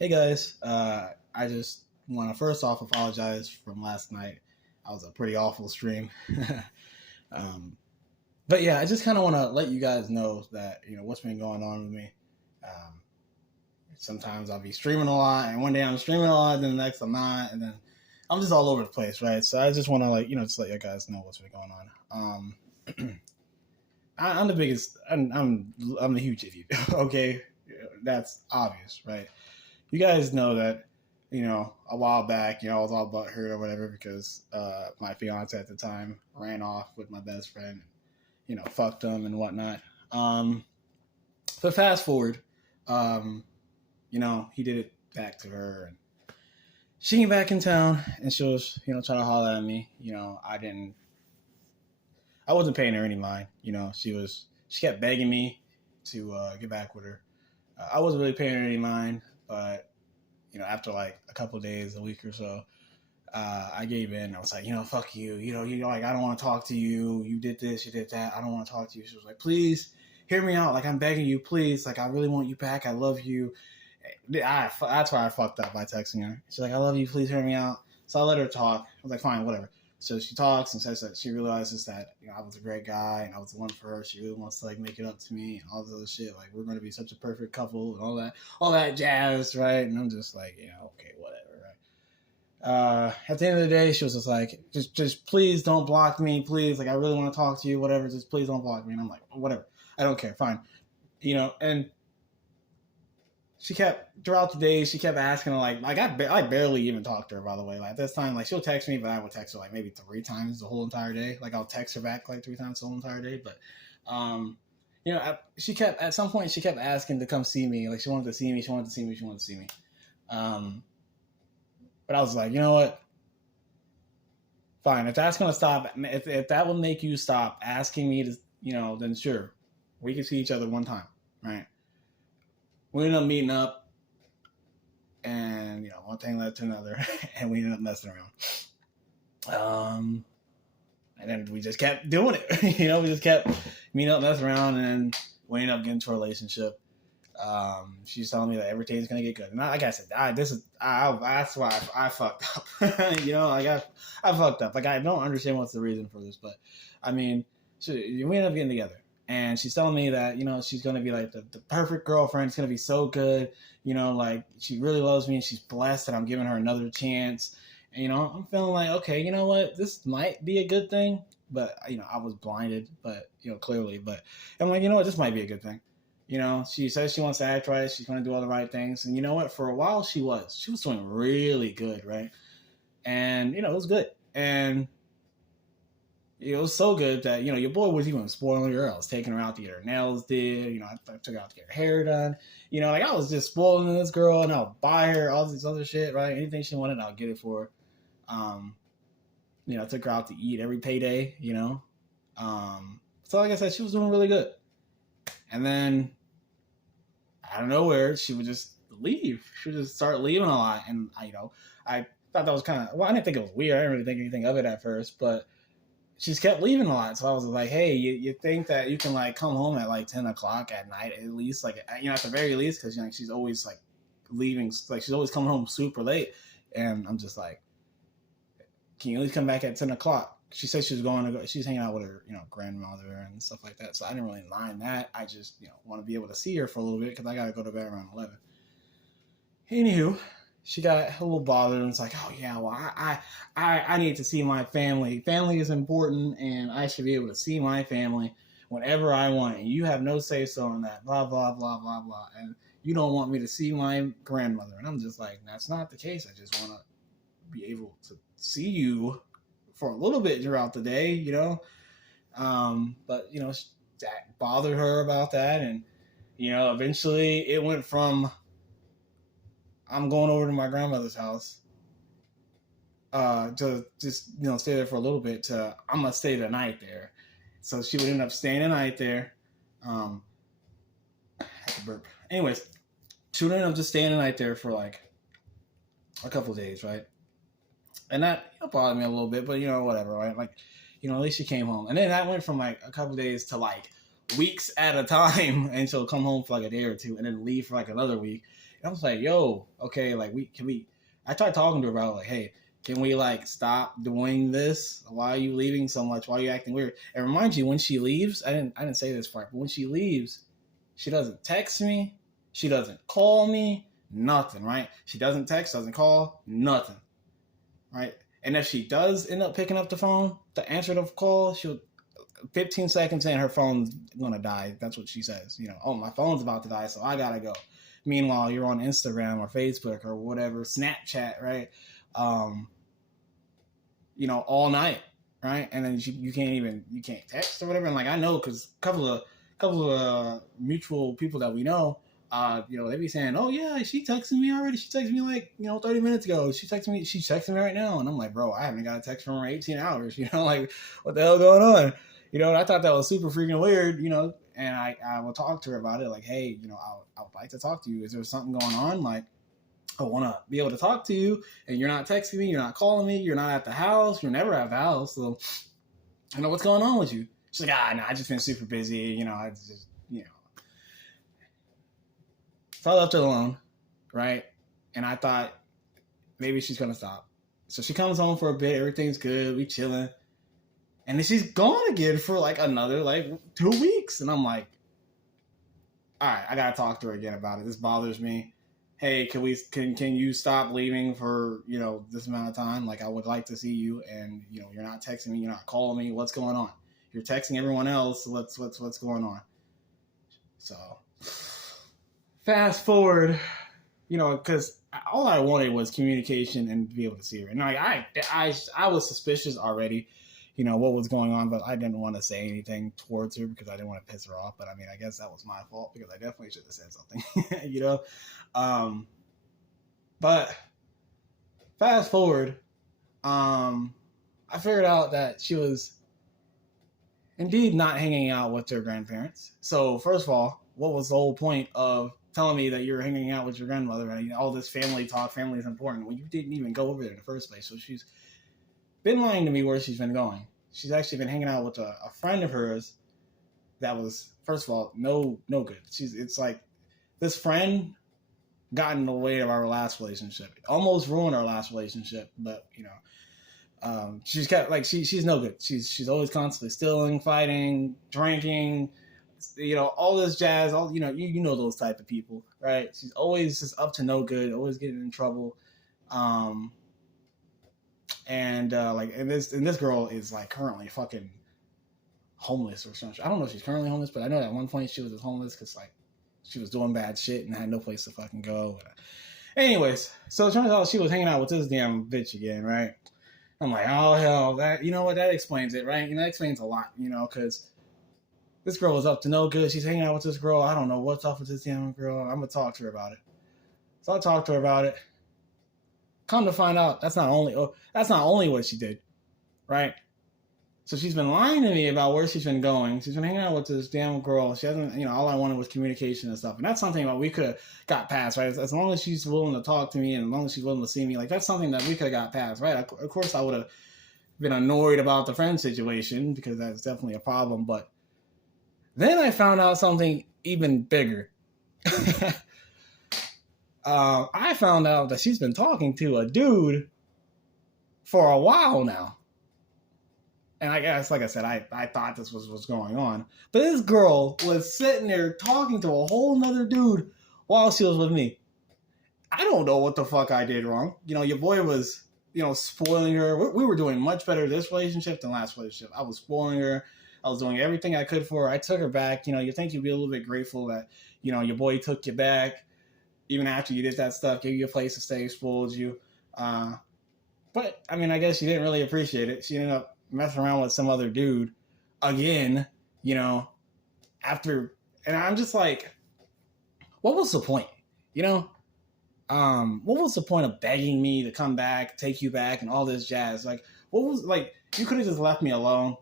Hey guys, I just want to first off apologize from last night. I was a pretty awful stream. um, but yeah, I just kind of want to let you guys know that what's been going on with me. Um, Sometimes I'll be streaming a lot, and one day I'm streaming a lot, then the next I'm not, and then I'm just all over the place, right? So I just want to just let you guys know what's been going on. I'm the biggest. I'm a huge idiot. Okay, that's obvious, right? You guys know that, a while back, I was all about her or whatever because my fiance at the time ran off with my best friend, fucked him and whatnot. Um, but fast forward, um, he did it back to her and she came back in town and she was, trying to holler at me. I wasn't paying her any mind. She kept begging me to get back with her. I wasn't really paying her any mind, but after like a couple of days, a week or so, I gave in. I was like, fuck you. You like, I don't want to talk to you. You did this, you did that. I don't want to talk to you. She was like, please hear me out. Like, I'm begging you, please. Like, I really want you back. I love you. That's why I fucked up by texting her. She's like, I love you. Please hear me out. So I let her talk. I was like, fine, whatever. So she talks and says that she realizes that I was a great guy and I was the one for her. She really wants to like make it up to me and all this other shit. Like we're going to be such a perfect couple and all that jazz, right? And I'm just like, okay, whatever, right? At the end of the day, she was just like, just please don't block me, please. Like I really want to talk to you, whatever. Just please don't block me. And I'm like, whatever, I don't care, fine, And she kept throughout the day. She kept asking her I barely even talked to her, by the way. Like this time, like she'll text me, but I would text her like maybe 3 times the whole entire day. Like I'll text her back like 3 times the whole entire day. But she kept at some point she kept asking to come see me. Like she wanted to see me. She wanted to see me. She wanted to see me. Um, but I was like, you know what? Fine. If that's gonna stop, if that will make you stop asking me to, then sure, we can see each other one time, right? We ended up meeting up, and one thing led to another, and we ended up messing around. And then we just kept doing it. We just kept meeting up, messing around, and then we ended up getting into a relationship. She's telling me that everything's gonna get good. And like I said, that's why I fucked up. I fucked up. Like I don't understand what's the reason for this, but I mean, we ended up getting together. And she's telling me that, she's going to be like the perfect girlfriend. It's going to be so good. Like she really loves me and she's blessed that I'm giving her another chance. And, I'm feeling like, okay, you know what? This might be a good thing. But, I was blinded, but, clearly. But I'm like, you know what? This might be a good thing. She says she wants to act right. She's going to do all the right things. And you know what? For a while, she was doing really good, right? And, it was good. And it was so good that your boy was even spoiling her. I was taking her out to get her nails did. I took her out to get her hair done. Like I was just spoiling this girl, and I'll buy her all this other shit. Right, anything she wanted, I'll get it for her. I took her out to eat every payday. So like I said, she was doing really good. And then out of nowhere, she would just leave. She would just start leaving a lot, and I thought that was kind of I didn't think it was weird. I didn't really think anything of it at first, but she's kept leaving a lot. So I was like, hey, you think that you can like come home at like 10 o'clock at night at least, like at the very least, because she's always like leaving, like she's always coming home super late. And I'm just like, can you at least come back at 10 o'clock? She said she was going to go, she's hanging out with her, grandmother and stuff like that. So I didn't really mind that. I just, want to be able to see her for a little bit because I got to go to bed around 11. Anywho, she got a little bothered and it's like, oh yeah, well I need to see my family. Family is important and I should be able to see my family whenever I want. And you have no say so on that. Blah blah blah blah blah. And you don't want me to see my grandmother. And I'm just like, that's not the case. I just want to be able to see you for a little bit throughout the day, But that bothered her about that, and eventually it went from I'm going over to my grandmother's house to just stay there for a little bit to I'm gonna stay the night there. So she would end up staying the night there. Had to burp. Anyways, she would end up just staying the night there for like a couple of days, right? And that bothered me a little bit, but whatever, right? Like, at least she came home. And then that went from like a couple of days to like weeks at a time, and she'll come home for like a day or two and then leave for like another week. And I was like, yo, okay, like I tried talking to her about it, like, hey, can we like stop doing this? Why are you leaving so much? Why are you acting weird? And remind you, when she leaves, I didn't say this part, but when she leaves, she doesn't text me, she doesn't call me, nothing, right? She doesn't text, doesn't call, nothing, right? And if she does end up picking up the phone to answer the call, she'll 15 seconds in, her phone's gonna die. That's what she says. Oh, my phone's about to die, so I gotta go. Meanwhile, you're on Instagram or Facebook or whatever, Snapchat, right? Um, all night, right? And then you can't text or whatever. And like I know, because a couple of mutual people that we know, they be saying, "Oh yeah, she texted me already. She texted me like 30 minutes ago. She's texting me right now." And I'm like, "Bro, I haven't got a text from her in 18 hours. Like what the hell going on?" And I thought that was super freaking weird. And I will talk to her about it. Like, hey, I would like to talk to you. Is there something going on? Like, I want to be able to talk to you, and you're not texting me, you're not calling me, you're not at the house, you're never at the house. So, what's going on with you? She's like, no, I just been super busy. I just. So I left her alone, right? And I thought maybe she's gonna stop. So she comes home for a bit, everything's good, we chilling, and then she's gone again for like another 2 weeks, and I'm like, all right, I gotta talk to her again about it. This bothers me. Hey, can you stop leaving for this amount of time? Like, I would like to see you, and you're not texting me, you're not calling me. What's going on? You're texting everyone else. What's going on? So fast forward, because all I wanted was communication and to be able to see her. And I was suspicious already, what was going on, but I didn't want to say anything towards her because I didn't want to piss her off. But I mean, I guess that was my fault because I definitely should have said something, But fast forward, I figured out that she was indeed not hanging out with her grandparents. So first of all, what was the whole point of telling me that you're hanging out with your grandmother and all this family talk? Family is important when you didn't even go over there in the first place. So she's been lying to me where she's been going. She's actually been hanging out with a friend of hers that was, first of all, no good. It's like this friend got in the way of our last relationship. It almost ruined our last relationship, but she's got she's no good. She's always constantly stealing, fighting, drinking, all this jazz. All you know those type of people, right? She's always just up to no good, always getting in trouble. And this girl is like currently fucking homeless or something. I don't know if she's currently homeless, but I know at one point she was homeless because she was doing bad shit and had no place to fucking go. Anyways, so it turns out she was hanging out with this damn bitch again, right? I'm like, oh hell, that that explains it, right? That explains a lot, because this girl was up to no good. She's hanging out with this girl. I don't know what's up with this damn girl. I'm gonna talk to her about it. So I talked to her about it. Come to find out, that's not only what she did, right? So she's been lying to me about where she's been going. She's been hanging out with this damn girl. She hasn't, all I wanted was communication and stuff. And that's something that we could have got past, right? As long as she's willing to talk to me and as long as she's willing to see me, that's something that we could have got past, right? Of course, I would have been annoyed about the friend situation because that's definitely a problem. But then I found out something even bigger. I found out that she's been talking to a dude for a while now. And I guess, like I said, I thought this was what's going on. But this girl was sitting there talking to a whole nother dude while she was with me. I don't know what the fuck I did wrong. Your boy was, spoiling her. We were doing much better this relationship than last relationship. I was spoiling her. I was doing everything I could for her. I took her back. You think you'd be a little bit grateful that, your boy took you back. Even after you did that stuff, gave you a place to stay, spoiled you. But, I mean, I guess she didn't really appreciate it. She ended up messing around with some other dude again, after, and I'm just like, what was the point? What was the point of begging me to come back, take you back, and all this jazz? You could have just left me alone.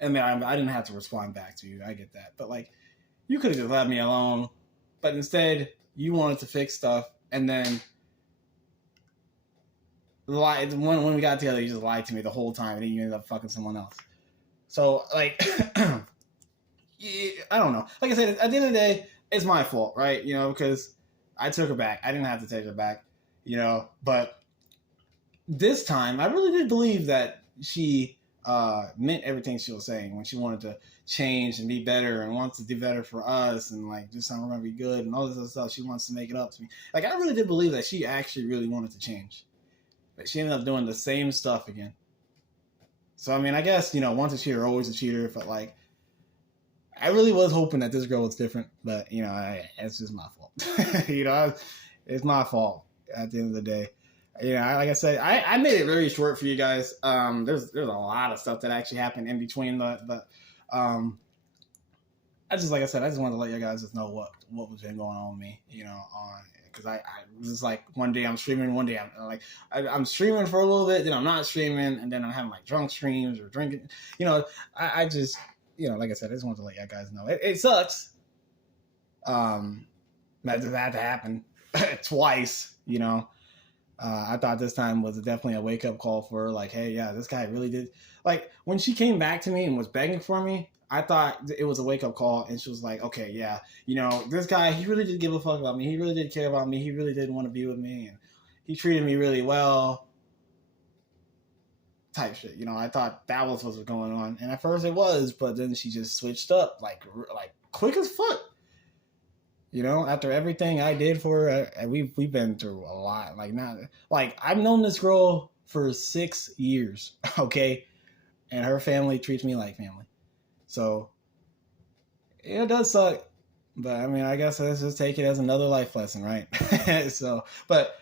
I mean, I didn't have to respond back to you. I get that. But, you could have just left me alone. But instead, you wanted to fix stuff, and then when we got together, you just lied to me the whole time, and then you ended up fucking someone else. So, I don't know. Like I said, at the end of the day, it's my fault, right? Because I took her back. I didn't have to take her back, you know. But this time, I really did believe that she meant everything she was saying when she wanted to change and be better and wants to do better for us and like just how we're gonna be good and all this other stuff. She wants to make it up to me. Like I really did believe that she actually really wanted to change. But she ended up doing the same stuff again. So I mean, I guess, you know, once a cheater, always a cheater. But like, I really was hoping that this girl was different. But you know, it's just my fault. You know, it's my fault at the end of the day. You know, like I said, I made it very short for you guys. There's a lot of stuff that actually happened in between I just, like I said, I just wanted to let you guys just know what was been going on with me, you know, because I was just like one day I'm streaming, one day I'm streaming for a little bit, then I'm not streaming, and then I'm having like drunk streams or drinking, you know. I just, you know, like I said, I just wanted to let you guys know it sucks. That just had to happen twice, you know. I thought this time was definitely a wake up call for her, like, hey, yeah, this guy really did. Like when she came back to me and was begging for me, I thought it was a wake up call, and she was like, okay, yeah, you know, this guy, he really did give a fuck about me. He really did care about me. He really did want to be with me, and he treated me really well. Type shit, you know. I thought that was what was going on, and at first it was, but then she just switched up like quick as fuck. You know, after everything I did for her, we've been through a lot. Like not like I've known this girl for 6 years, okay, and her family treats me like family. So it does suck, but I mean, I guess let's just take it as another life lesson, right? So, but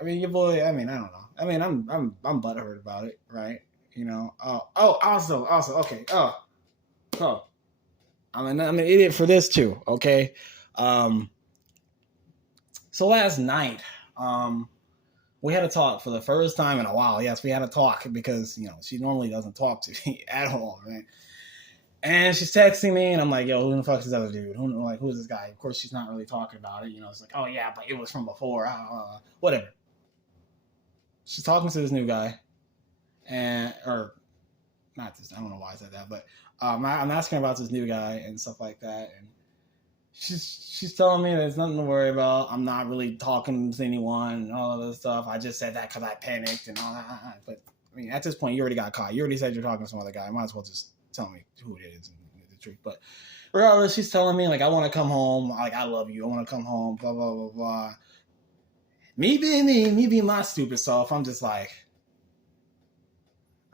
I mean, your boy. I mean, I don't know. I mean, I'm butthurt about it, right? You know. Also, okay. I'm an idiot for this too. Okay. So last night, we had a talk for the first time in a while. Yes, we had a talk because, you know, she normally doesn't talk to me at all, right? And she's texting me, and I'm like, yo, who the fuck is this other dude? Who's this guy? Of course, she's not really talking about it. You know, it's like, oh, yeah, but it was from before. Whatever. She's talking to this new guy, or not this, I don't know why I said that, but I'm asking about this new guy and stuff like that, and she's telling me there's nothing to worry about. I'm not really talking to anyone and all of this stuff. I just said that because I panicked and all that. But I mean, at this point, you already got caught. You already said you're talking to some other guy. Might as well just tell me who it is and the truth. But regardless, she's telling me like, I want to come home. Like, I love you. I want to come home. Blah blah blah blah. Me being my stupid self, I'm just like,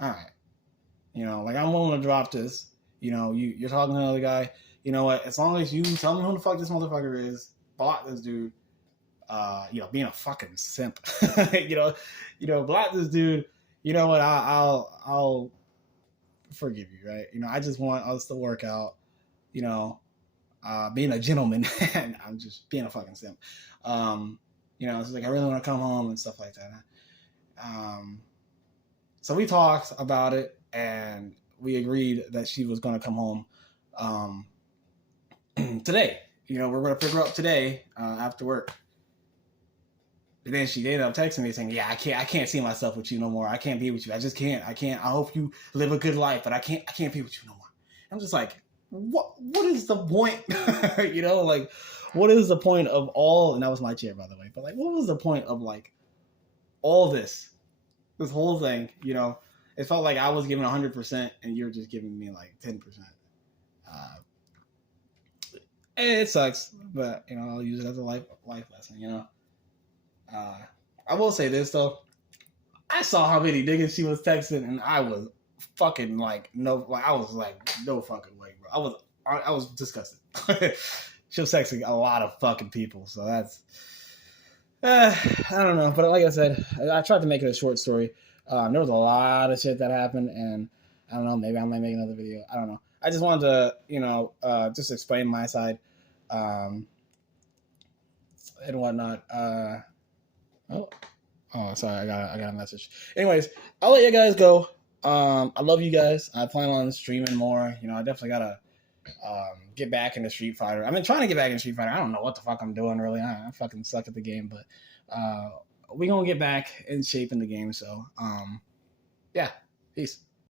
all right, you know, like I'm willing to drop this. You know, you're talking to another guy. You know what? As long as you tell me who the fuck this motherfucker is, block this dude. You know, being a fucking simp. you know, block this dude. You know what? I'll forgive you, right? You know, I just want us to work out. You know, being a gentleman, and I'm just being a fucking simp. You know, it's like I really want to come home and stuff like that. So we talked about it, and we agreed that she was going to come home. Today, you know, we're going to pick her up today after work. But then she ended up texting me saying, "Yeah, I can't see myself with you no more. I can't be with you. I just can't. I can't. I hope you live a good life, but I can't be with you no more." I'm just like, what is the point? You know, like, what is the point of all? And that was my chair, by the way. But like, what was the point of like all this whole thing? You know, it felt like I was giving 100%, and you're just giving me like 10%. It sucks, but you know, I'll use it as a life lesson. You know, I will say this though, I saw how many niggas she was texting, and I was fucking like no fucking way, bro. I was disgusted. She was texting a lot of fucking people, so that's I don't know. But like I said, I tried to make it a short story. There was a lot of shit that happened, and I don't know. Maybe I might make another video. I don't know. I just wanted to, you know, just explain my side, and whatnot. Sorry, I got a message. Anyways, I'll let you guys go. I love you guys. I plan on streaming more. You know, I definitely gotta get back into Street Fighter. I've been trying to get back into Street Fighter. I don't know what the fuck I'm doing really. I fucking suck at the game, but we gonna get back in shape in the game. So, yeah, peace.